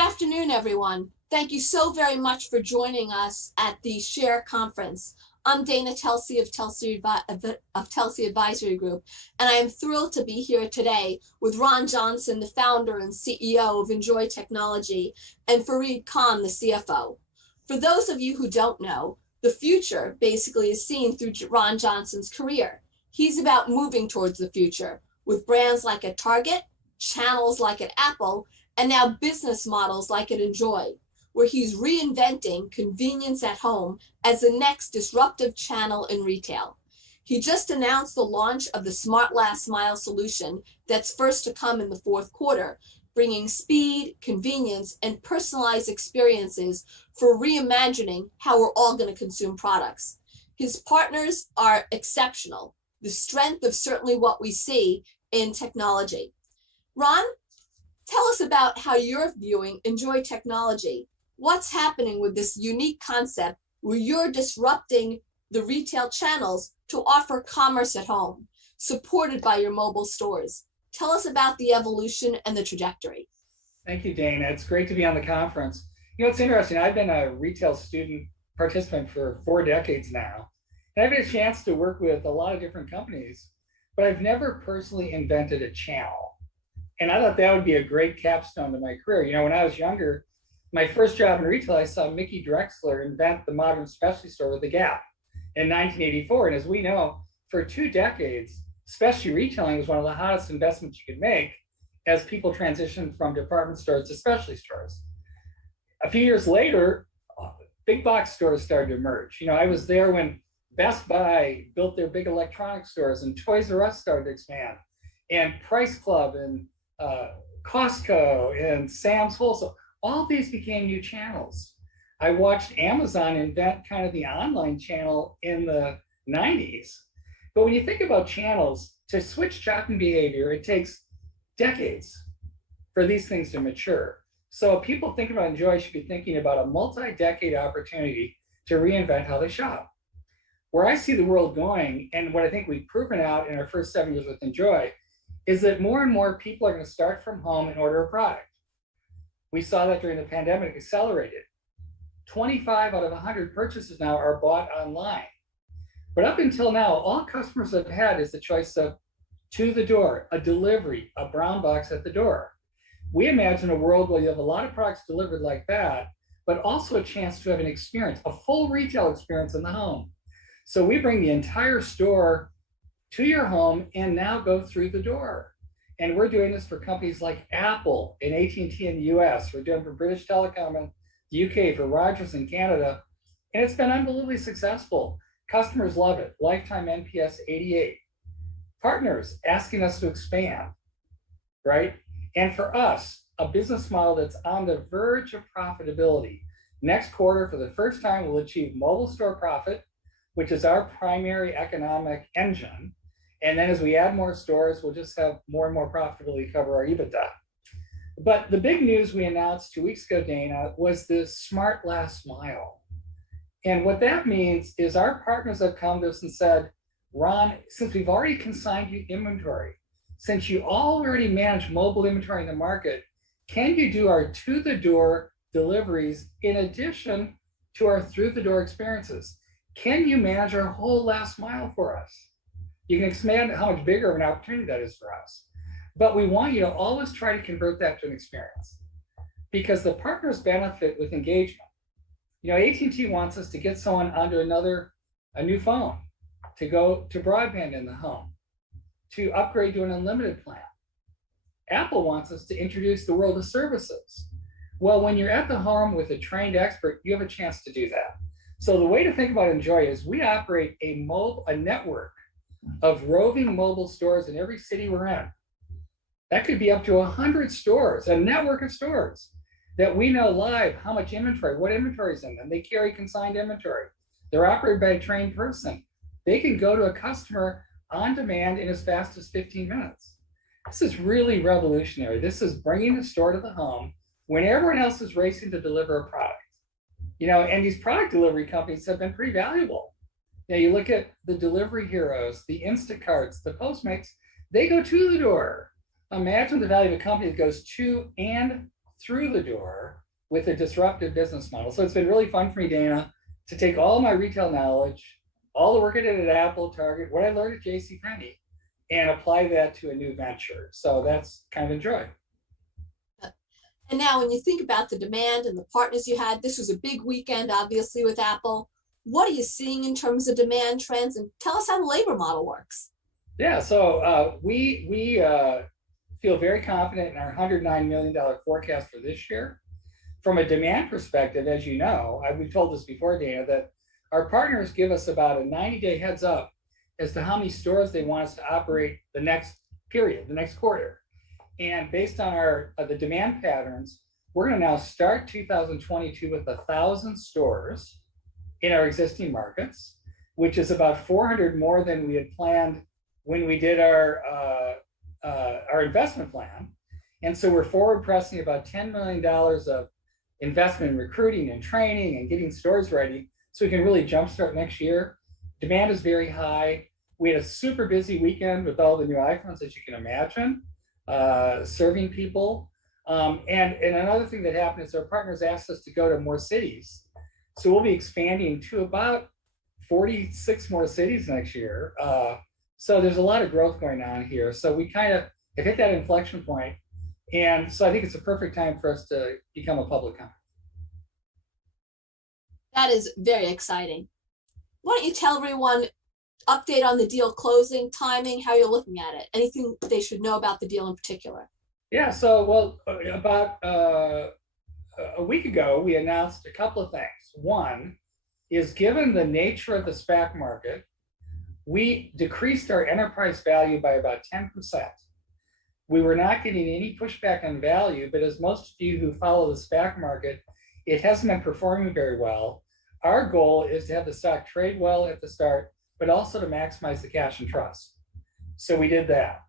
afternoon, everyone. Thank you so very much for joining us at the SHARE conference. I'm Dana Telsey of Telsey Advisory Group, and I am thrilled to be here today with Ron Johnson, the founder and CEO of ENJY Technology, and Fareed Khan, the CFO. For those of you who don't know, the future basically is seen through Ron Johnson's career. He's about moving towards the future with brands like at Target, channels like at Apple, and now business models like at ENJY, where he's reinventing convenience at home as the next disruptive channel in retail. He just announced the launch of the Smart Last Mile solution that's first to come in the fourth quarter, bringing speed, convenience, and personalized experiences for reimagining how we're all going to consume products. His partners are exceptional, the strength of certainly what we see in technology. Ron, tell us about how you're viewing ENJY Technology. What's happening with this unique concept where you're disrupting the retail channels to offer commerce at home, supported by your mobile stores? Tell us about the evolution and the trajectory. Thank you, Dana. It's great to be on the conference. You know, it's interesting. I've been a retail student participant for 4 decades now. And I've had a chance to work with a lot of different companies, but I've never personally invented a channel. And I thought that would be a great capstone to my career. You know, when I was younger, my first job in retail, I saw Mickey Drexler invent the modern specialty store with the Gap in 1984. And as we know, for 2 decades, specialty retailing was one of the hottest investments you could make as people transitioned from department stores to specialty stores. A few years later, big box stores started to emerge. You know, I was there when Best Buy built their big electronics stores and Toys R Us started to expand, and Price Club and Costco and Sam's Wholesale. All these became new channels. I watched Amazon invent kind of the online channel in the 90s. But when you think about channels, to switch shopping behavior, it takes decades for these things to mature. So people thinking about ENJY should be thinking about a multi-decade opportunity to reinvent how they shop. Where I see the world going, and what I think we've proven out in our first 7 years with ENJY, is that more and more people are going to start from home and order a product. We saw that during the pandemic accelerated. 25 out of 100 purchases now are bought online. But up until now, all customers have had is the choice of to the door, a delivery, a brown box at the door. We imagine a world where you have a lot of products delivered like that, but also a chance to have an experience, a full retail experience in the home. So we bring the entire store to your home and now go through the door. And we're doing this for companies like Apple and AT&T in the US. We're doing for British Telecom in the UK, for Rogers in Canada. And it's been unbelievably successful. Customers love it. Lifetime NPS 88. Partners asking us to expand, right? And for us, a business model that's on the verge of profitability. Next quarter, for the first time, we'll achieve mobile store profit, which is our primary economic engine. And then as we add more stores, we'll just have more and more profitability cover our EBITDA. But the big news we announced 2 weeks ago, Dana, was the Smart Last Mile. And what that means is our partners have come to us and said, Ron, since we've already consigned you inventory, since you already manage mobile inventory in the market, can you do our to-the-door deliveries in addition to our through-the-door experiences? Can you manage our whole last mile for us? You can expand how much bigger of an opportunity that is for us. But we want you to always try to convert that to an experience, because the partners benefit with engagement. You know, AT&T wants us to get someone onto a new phone, to go to broadband in the home, to upgrade to an unlimited plan. Apple wants us to introduce the world of services. Well, when you're at the home with a trained expert, you have a chance to do that. So the way to think about ENJY is we operate a network of roving mobile stores in every city we're in. That could be up to 100 stores, a network of stores that we know live how much inventory, what inventory is in them. They carry consigned inventory. They're operated by a trained person. They can go to a customer on demand in as fast as 15 minutes. This is really revolutionary. This is bringing the store to the home when everyone else is racing to deliver a product. You know, and these product delivery companies have been pretty valuable. Now you look at the delivery heroes, the Instacarts, the Postmates, they go to the door. Imagine the value of a company that goes to and through the door with a disruptive business model. So it's been really fun for me, Dana, to take all my retail knowledge, all the work I did at Apple, Target, what I learned at JCPenney, and apply that to a new venture. So that's kind of enjoy. And now when you think about the demand and the partners you had, this was a big weekend, obviously, with Apple. What are you seeing in terms of demand trends? And tell us how the labor model works. Yeah, so we feel very confident in our $109 million forecast for this year. From a demand perspective, as you know, we've told this before, Dana, that our partners give us about a 90-day heads up as to how many stores they want us to operate the next period, the next quarter. And based on the demand patterns, we're going to now start 2022 with 1,000 stores in our existing markets, which is about 400 more than we had planned when we did our investment plan. And so we're forward pressing about $10 million of investment in recruiting and training and getting stores ready so we can really jumpstart next year. Demand is very high. We had a super busy weekend with all the new iPhones, as you can imagine, serving people. And another thing that happened is our partners asked us to go to more cities. So we'll be expanding to about 46 more cities next year. So there's a lot of growth going on here. So we kind of have hit that inflection point. And so I think it's a perfect time for us to become a public company. That is very exciting. Why don't you tell everyone, update on the deal closing, timing, how you're looking at it, anything they should know about the deal in particular? Yeah, so well, about a week ago, we announced a couple of things. One is, given the nature of the SPAC market, we decreased our enterprise value by about 10%. We were not getting any pushback on value, but as most of you who follow the SPAC market, it hasn't been performing very well. Our goal is to have the stock trade well at the start, but also to maximize the cash and trust. So we did that.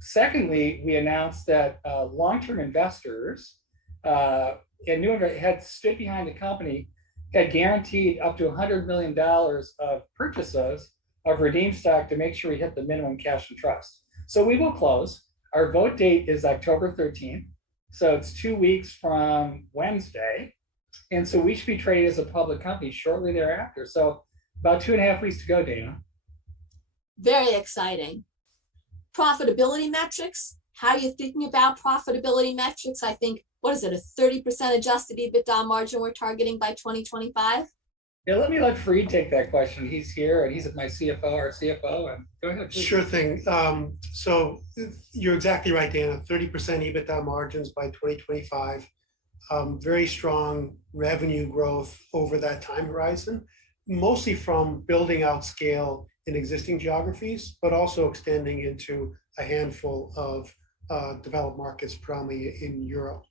Secondly, we announced that long-term investors had stood behind the company, had guaranteed up to $100 million of purchases of redeemed stock to make sure we hit the minimum cash and trust. So we will close. Our vote date is October 13th. So it's 2 weeks from Wednesday. And so we should be traded as a public company shortly thereafter. So about 2.5 weeks to go, Dana. Very exciting. Profitability metrics. How are you thinking about profitability metrics? I think, what is it, a 30% adjusted EBITDA margin we're targeting by 2025? Yeah, let me let Fareed take that question. He's here and he's my CFO, our CFO. And go ahead, please. Sure thing. So you're exactly right, Dana. 30% EBITDA margins by 2025. Very strong revenue growth over that time horizon, mostly from building out scale in existing geographies, but also extending into a handful of developed markets, primarily in Europe.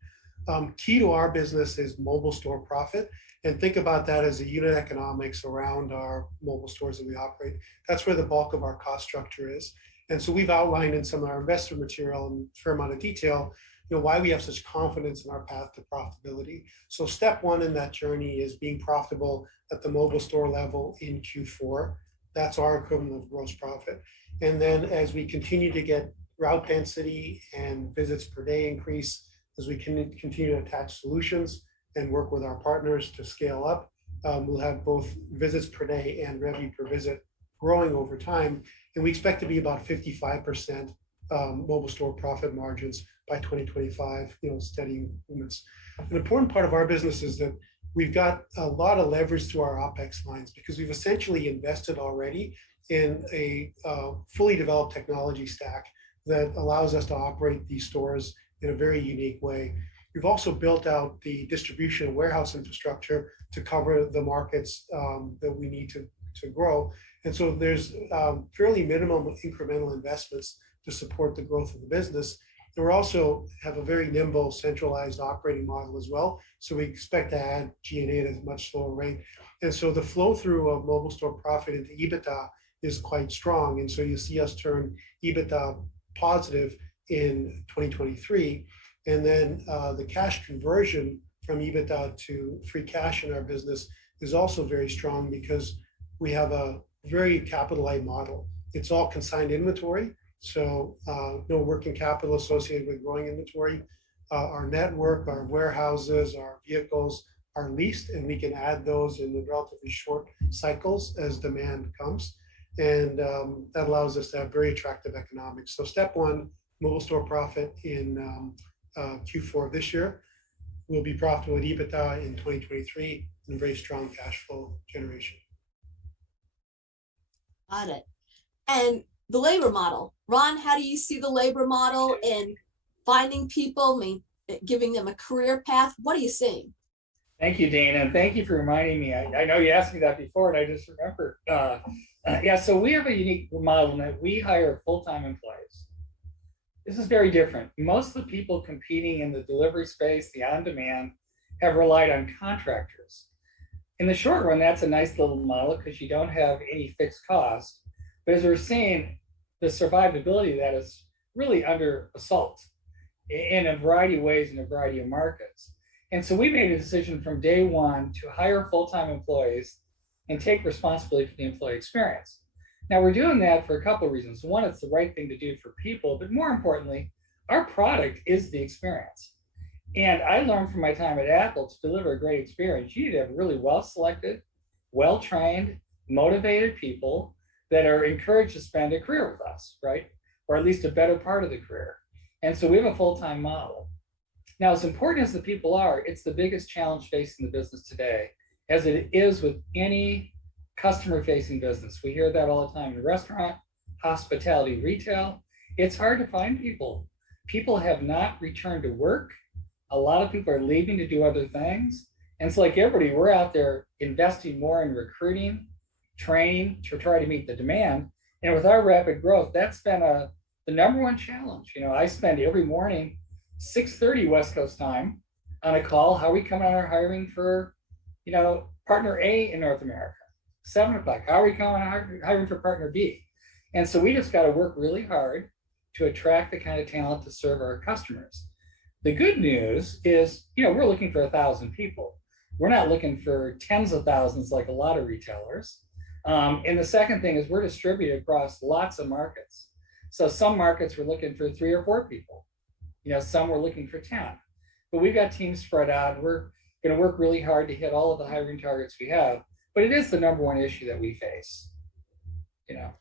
Key to our business is mobile store profit. And think about that as a unit economics around our mobile stores that we operate. That's where the bulk of our cost structure is. And so we've outlined in some of our investor material in a fair amount of detail, why we have such confidence in our path to profitability. So step one in that journey is being profitable at the mobile store level in Q4. That's our equivalent of gross profit. And then as we continue to get route density and visits per day increase, as we can continue to attach solutions and work with our partners to scale up, we'll have both visits per day and revenue per visit growing over time. And we expect to be about 55% mobile store profit margins by 2025, steady movements. An important part of our business is that we've got a lot of leverage to our OpEx lines because we've essentially invested already in a fully developed technology stack that allows us to operate these stores in a very unique way. We've also built out the distribution and warehouse infrastructure to cover the markets that we need to grow. And so there's fairly minimum incremental investments to support the growth of the business. And we also have a very nimble centralized operating model as well. So we expect to add G&A at a much slower rate. And so the flow through of mobile store profit into EBITDA is quite strong. And so you see us turn EBITDA positive in 2023. And then the cash conversion from EBITDA to free cash in our business is also very strong because we have a very capital light model. It's all consigned inventory. So no working capital associated with growing inventory. our network, our warehouses, our vehicles are leased, and we can add those in the relatively short cycles as demand comes. And that allows us to have very attractive economics. So step one, mobile store profit in Q4 of this year. We'll be profitable at EBITDA in 2023 and very strong cash flow generation. Got it. And the labor model, Ron, how do you see the labor model in finding people, giving them a career path? What are you seeing? Thank you, Dana, and thank you for reminding me. I know you asked me that before, and I just remembered. Yeah, so we have a unique model in that we hire full-time employees. This is very different. Most of the people competing in the delivery space, the on-demand, have relied on contractors. In the short run, that's a nice little model because you don't have any fixed cost. But as we're seeing, the survivability of that is really under assault in a variety of ways in a variety of markets. And so we made a decision from day one to hire full-time employees and take responsibility for the employee experience. Now we're doing that for a couple of reasons. One, it's the right thing to do for people, but more importantly, our product is the experience. And I learned from my time at Apple to deliver a great experience, you need to have really well-selected, well-trained, motivated people that are encouraged to spend a career with us, right? Or at least a better part of the career. And so we have a full-time model. Now, as important as the people are, it's the biggest challenge facing the business today, as it is with any customer-facing business. We hear that all the time in restaurant, hospitality, retail. It's hard to find people. People have not returned to work. A lot of people are leaving to do other things. And it's like everybody, we're out there investing more in recruiting, training to try to meet the demand. And with our rapid growth, that's been the number one challenge. You know, I spend every morning 6:30 West Coast time on a call. How are we coming on our hiring for, partner A in North America? 7 o'clock. How are we coming on hiring for partner B? And so we just got to work really hard to attract the kind of talent to serve our customers. The good news is, we're looking for 1,000 people. We're not looking for tens of thousands like a lot of retailers. And the second thing is we're distributed across lots of markets. So some markets we're looking for 3 or 4 people. Some we're looking for 10. But we've got teams spread out. We're going to work really hard to hit all of the hiring targets we have. But it is the number one issue that we face. Yeah.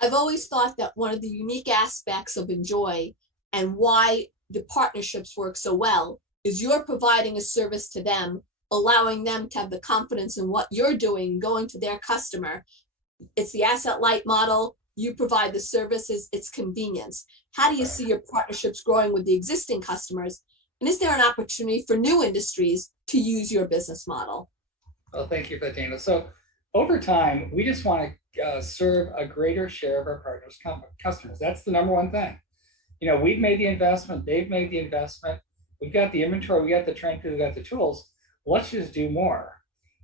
I've always thought that one of the unique aspects of ENJY and why the partnerships work so well is you're providing a service to them, allowing them to have the confidence in what you're doing, going to their customer. It's the asset light model. You provide the services, it's convenience. How do you see your partnerships growing with the existing customers? And is there an opportunity for new industries to use your business model? Well, thank you for that, Dana. So over time, we just want to serve a greater share of our partners' customers. That's the number one thing. We've made the investment, they've made the investment, we've got the inventory, we got the trained people, we got the tools. Let's just do more.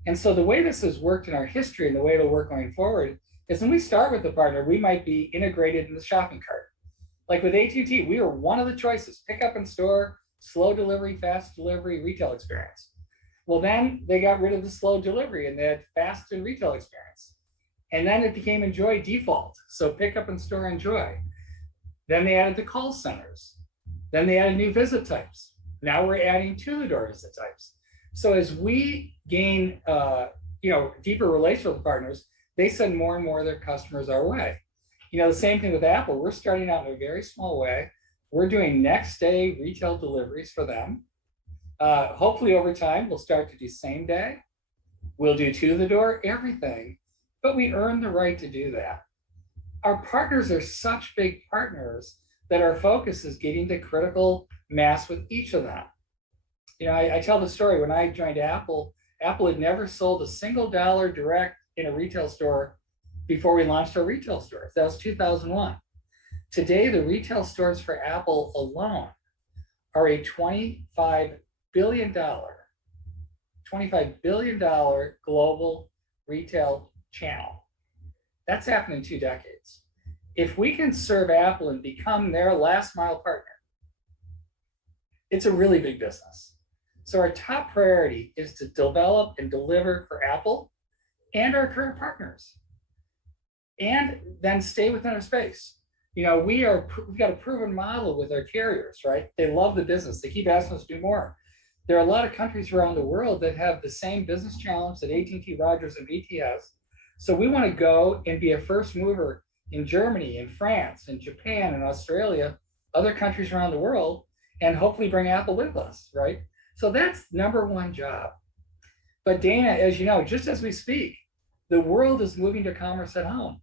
And so the way this has worked in our history and the way it'll work going forward is when we start with the partner, we might be integrated in the shopping cart. Like with AT&T, we were one of the choices: pick up in store, slow delivery, fast delivery, retail experience. Well, then they got rid of the slow delivery and they had fast and retail experience. And then it became ENJY default. So pick up in store, ENJY. Then they added the call centers. Then they added new visit types. Now we're adding to-the-door visit types. So as we gain, deeper relations with partners, they send more and more of their customers our way. The same thing with Apple. We're starting out in a very small way. We're doing next day retail deliveries for them. Hopefully over time, we'll start to do same day. We'll do to-the-door, everything, but we earn the right to do that. Our partners are such big partners that our focus is getting to critical mass with each of them. I tell the story, when I joined Apple, Apple had never sold a single dollar direct in a retail store before we launched our retail stores. That was 2001. Today, the retail stores for Apple alone are a $25 billion global retail channel. That's happened in 2 decades. If we can serve Apple and become their last mile partner, it's a really big business. So our top priority is to develop and deliver for Apple and our current partners, and then stay within our space. we've got a proven model with our carriers, right? They love the business. They keep asking us to do more. There are a lot of countries around the world that have the same business challenge that AT&T, Rogers, and BT has. So we want to go and be a first mover in Germany, in France, in Japan, in Australia, other countries around the world, and hopefully bring Apple with us, right? So that's number one job. But Dana, as you know, just as we speak, the world is moving to commerce at home.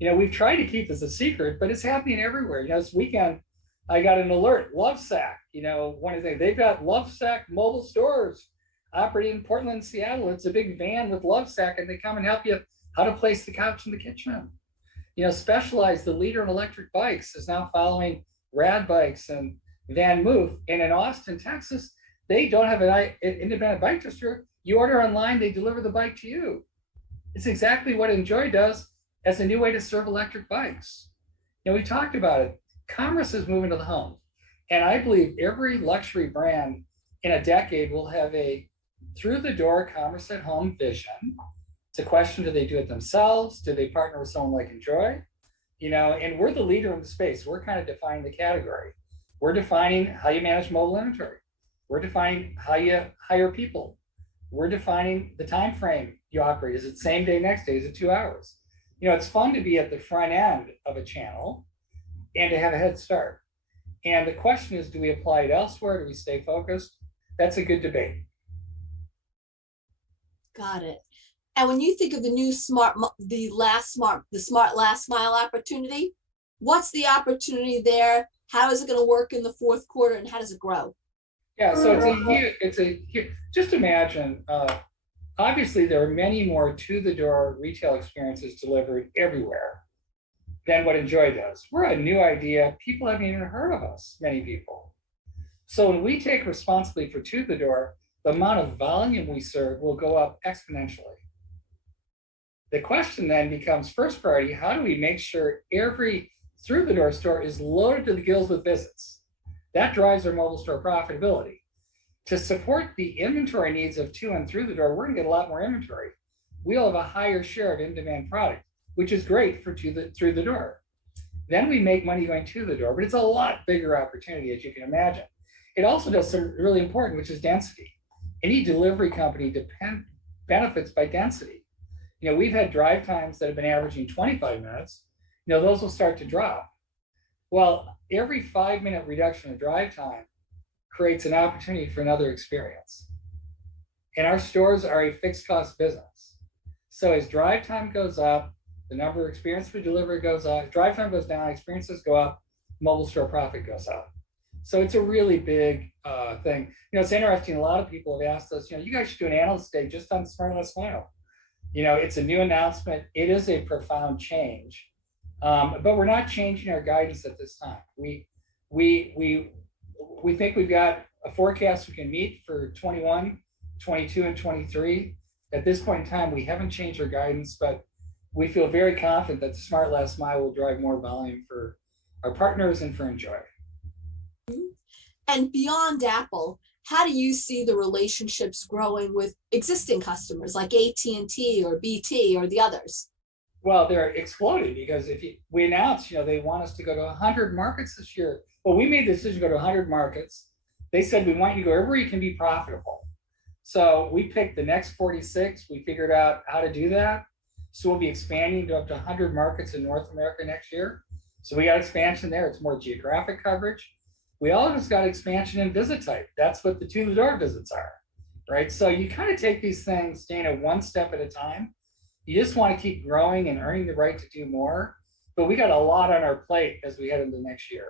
We've tried to keep this a secret, but it's happening everywhere. This weekend, I got an alert, Lovesac, one of the things, they've got Lovesac mobile stores operating in Portland and Seattle. It's a big van with Lovesac, and they come and help you how to place the couch in the kitchen. Specialized, the leader in electric bikes, is now following Rad Bikes and Van Moof. And in Austin, Texas, they don't have an independent bike distributor. You order online, they deliver the bike to you. It's exactly what ENJY does as a new way to serve electric bikes. We talked about it. Commerce is moving to the home. And I believe every luxury brand in a decade will have a through-the-door commerce at home vision. It's a question, do they do it themselves? Do they partner with someone like ENJY? And we're the leader in the space. We're kind of defining the category. We're defining how you manage mobile inventory. We're defining how you hire people. We're defining the time frame you operate. Is it same day, next day? Is it 2 hours? It's fun to be at the front end of a channel and to have a head start. And the question is, do we apply it elsewhere? Do we stay focused? That's a good debate. Got it. And when you think of the new smart last mile opportunity, what's the opportunity there? How is it going to work in the fourth quarter, and how does it grow? Yeah, so just imagine, obviously there are many more to-the-door retail experiences delivered everywhere than what ENJY does. We're a new idea. People haven't even heard of us, many people. So when we take responsibility for to-the-door, the amount of volume we serve will go up exponentially. The question then becomes, first priority, how do we make sure every through-the-door store is loaded to the gills with visits? That drives our mobile store profitability. To support the inventory needs of to and through the door, we're gonna get a lot more inventory. We'll have a higher share of in-demand product, which is great for through the door. Then we make money going to the door, but it's a lot bigger opportunity, as you can imagine. It also does some really important, which is density. Any delivery company benefits by density. We've had drive times that have been averaging 25 minutes. Those will start to drop. Well, every 5-minute reduction in drive time creates an opportunity for another experience. And our stores are a fixed cost business. So as drive time goes up, the number of experiences we deliver goes up, drive time goes down, experiences go up, mobile store profit goes up. So it's a really big thing. It's interesting, a lot of people have asked us, you guys should do an analyst day just on Smart Last Mile. It's a new announcement. It is a profound change. But we're not changing our guidance at this time. We think we've got a forecast we can meet for 21, 22, and 23. At this point in time, we haven't changed our guidance, but we feel very confident that the Smart Last Mile will drive more volume for our partners and for ENJY. And beyond Apple, how do you see the relationships growing with existing customers like AT&T or BT or the others? Well, they're exploding because we announced, they want us to go to 100 markets this year. Well, we made the decision to go to 100 markets. They said, we want you to go everywhere you can be profitable. So we picked the next 46. We figured out how to do that. So we'll be expanding to up to 100 markets in North America next year. So we got expansion there. It's more geographic coverage. We also got expansion in visit type. That's what the to-the-door visits are, right? So you kind of take these things, Dana, one step at a time. You just want to keep growing and earning the right to do more. But we got a lot on our plate as we head into next year.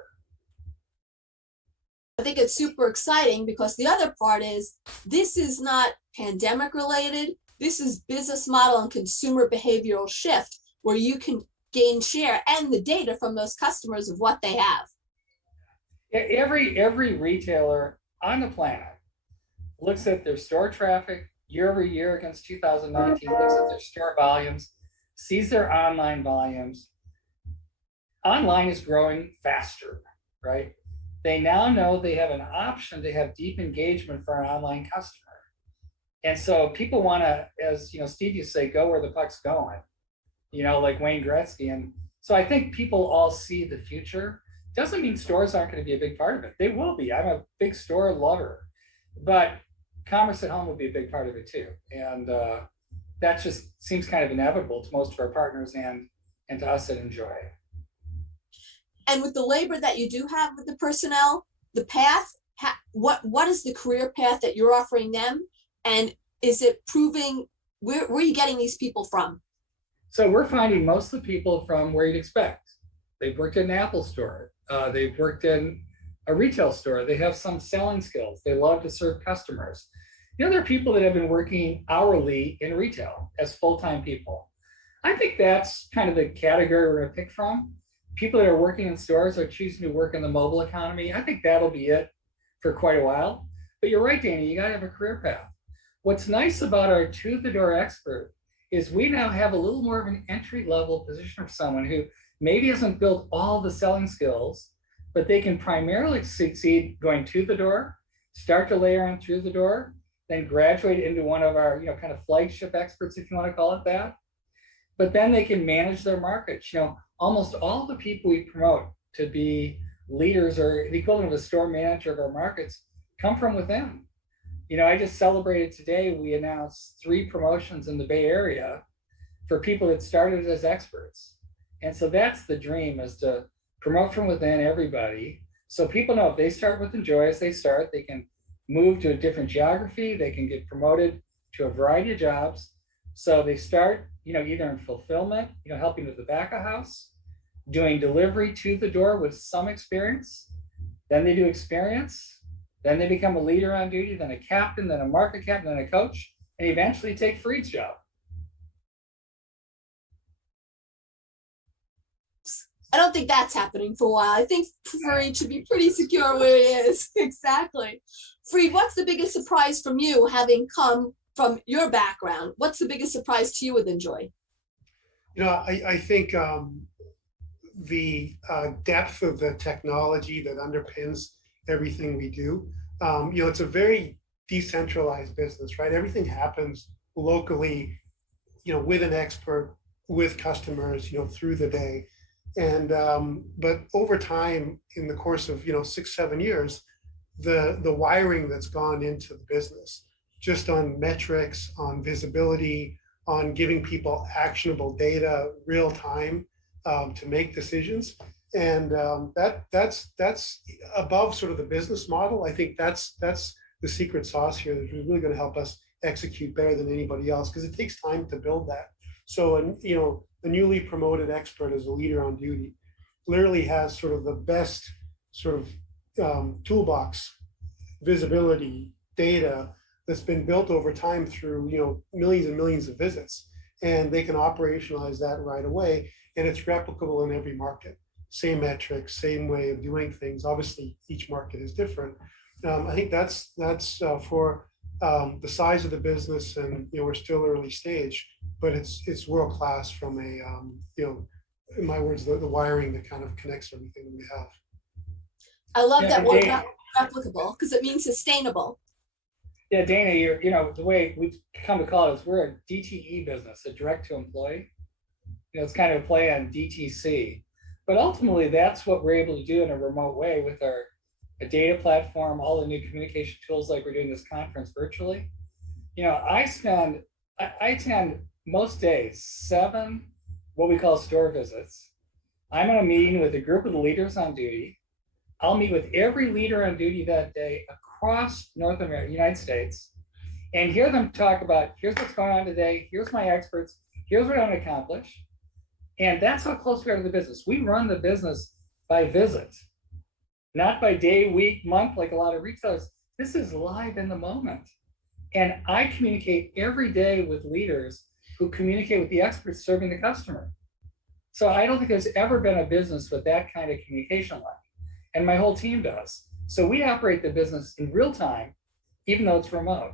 I think it's super exciting because the other part is this is not pandemic related. This is business model and consumer behavioral shift where you can gain share and the data from those customers of what they have. Every retailer on the planet looks at their store traffic year over year against 2019, looks at their store volumes, sees their online volumes. Online is growing faster, right? They now know they have an option to have deep engagement for an online customer. And so people want to, as Steve used to say, go where the puck's going, like Wayne Gretzky. And So I think people all see the future. Doesn't mean stores aren't going to be a big part of it. They will be. I'm a big store lover, but commerce at home will be a big part of it too. And that just seems kind of inevitable to most of our partners and to us at ENJY. And with the labor that you do have with the personnel, the path, what is the career path that you're offering them? And is it proving, where are you getting these people from? So we're finding most of the people from where you'd expect. They've worked in an Apple store. They've worked in a retail store. They have some selling skills. They love to serve customers. You know, there are people that have been working hourly in retail as full-time people. I think that's kind of the category we're going to pick from. People that are working in stores are choosing to work in the mobile economy. I think that'll be it for quite a while. But you're right, Dana, you got to have a career path. What's nice about our to-the-door expert is we now have a little more of an entry-level position for someone who maybe hasn't built all the selling skills, but they can primarily succeed going to the door, start to layer on through the door, then graduate into one of our, kind of flagship experts, if you want to call it that. But then they can manage their markets. Almost all the people we promote to be leaders or the equivalent of a store manager of our markets come from within. I just celebrated today, we announced 3 promotions in the Bay Area for people that started as experts. And so that's the dream, is to promote from within everybody. So people know if they start with ENJY as they start, they can move to a different geography, they can get promoted to a variety of jobs. So they start, either in fulfillment, helping with the back of house, doing delivery to the door with some experience. Then they do experience. Then they become a leader on duty, then a captain, then a market captain, then a coach, and eventually take Freed's job. I don't think that's happening for a while. I think Freed should be pretty secure where it is. Exactly. Freed, what's the biggest surprise from you, having come from your background? What's the biggest surprise to you with ENJY? I think the depth of the technology that underpins everything we do. It's a very decentralized business, right? Everything happens locally, with an expert, with customers, through the day. And but over time, in the course of 6-7 years, the wiring that's gone into the business, just on metrics, on visibility, on giving people actionable data real time to make decisions. And that's above sort of the business model. I think that's the secret sauce here that's really going to help us execute better than anybody else, because it takes time to build that. So, a newly promoted expert as a leader on duty literally has sort of the best sort of toolbox, visibility, data that's been built over time through millions and millions of visits, and they can operationalize that right away, and it's replicable in every market. Same metrics, same way of doing things. Obviously, each market is different. I think that's for the size of the business, and we're still early stage, but it's world class from a in my words, the wiring that kind of connects everything that we have. I love that word, replicable, because it means sustainable. Yeah, Dana, you're the way we've come to call it is we're a DTE business, a direct to employee. It's kind of a play on DTC. But ultimately, that's what we're able to do in a remote way with our data platform, all the new communication tools like we're doing this conference virtually. I attend most days 7 what we call store visits. I'm on a meeting with a group of the leaders on duty. I'll meet with every leader on duty that day across North America, United States, and hear them talk about, here's what's going on today, here's my experts, here's what I'm going to accomplish. And that's how close we are to the business. We run the business by visit, not by day, week, month, like a lot of retailers. This is live in the moment. And I communicate every day with leaders who communicate with the experts serving the customer. So I don't think there's ever been a business with that kind of communication line. And my whole team does. So we operate the business in real time, even though it's remote.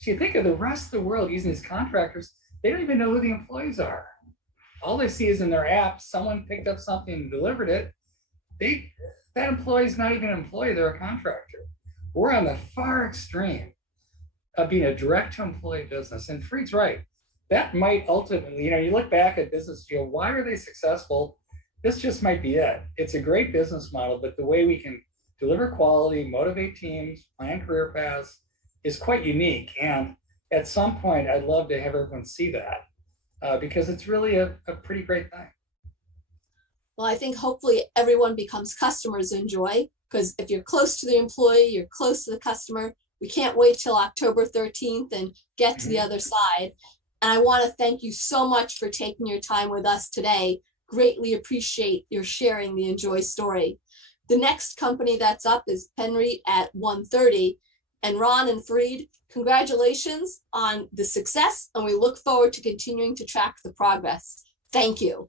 So you think of the rest of the world using these contractors, they don't even know who the employees are. All they see is in their app, someone picked up something and delivered it. That employee is not even an employee, they're a contractor. We're on the far extreme of being a direct to employee business. And Freed's right. That might ultimately, you look back at business, why are they successful? this just might be it. It's a great business model, but the way we can deliver quality, motivate teams, plan career paths is quite unique. And at some point, I'd love to have everyone see that because it's really a pretty great thing. Well, I think hopefully everyone becomes customers of ENJY, because if you're close to the employee, you're close to the customer. We can't wait till October 13th and get to the other side. And I want to thank you so much for taking your time with us today. Greatly appreciate your sharing the ENJY story. The next company that's up is Penry at 1:30. And Ron and Fareed, congratulations on the success, and we look forward to continuing to track the progress. Thank you.